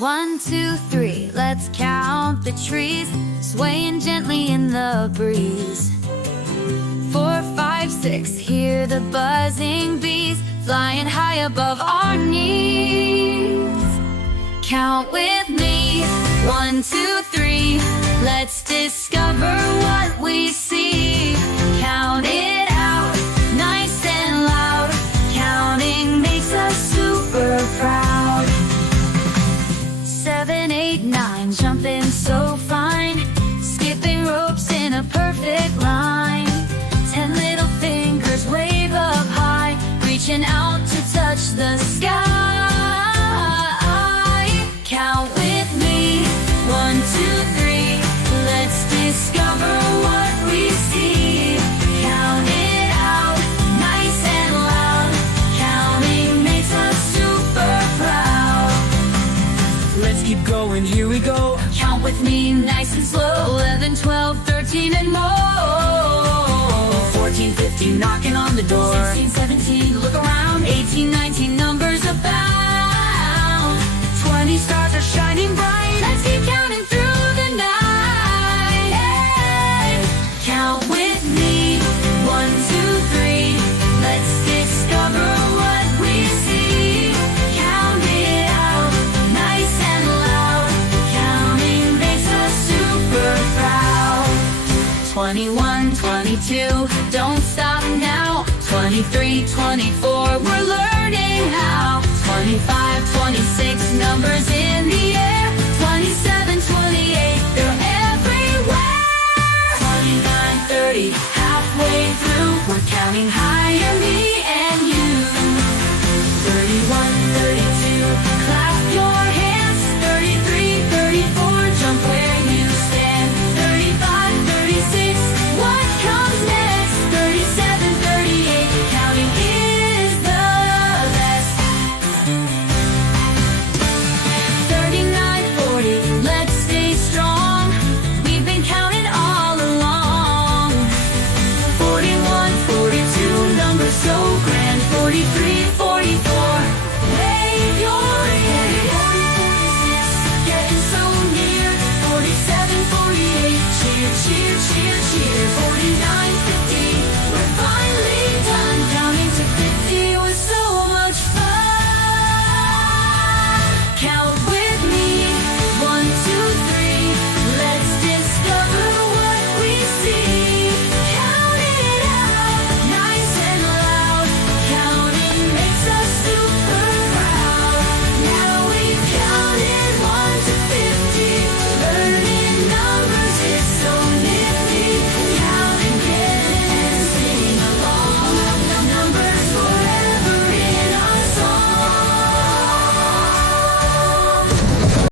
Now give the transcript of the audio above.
1, 2, 3, let's count the trees, swaying gently in the breeze. 4, 5, 6, hear the buzzing bees, flying high above our knees. Count with me, 1, 2, 3, let's discover what we see. Count it out, nice and loud, counting makes us super proud. 7, 8, 9, jumping so fine, skipping ropes in a perfect line. 10 little fingers wave up high, reaching out to touch the sky. Count with me, 1, 2, 3, let's discover what we see. Count it out, nice and loud, counting makes us super proud. Let's keep going, here we go. Count with me, nice and slow. 11, 12, 13 and more. 14, 15, knocking on the door. 16, 17, look around. 18, 19, numbers abound. 20, stars are shining bright. Let's keep counting through the night. Hey, count with me, 1, 2, 3, let's discover what we see. Count it out, nice and loud, counting makes us super proud. 21, 22, don't stop now. 23, 24, we're learning how. 25, 26, numbers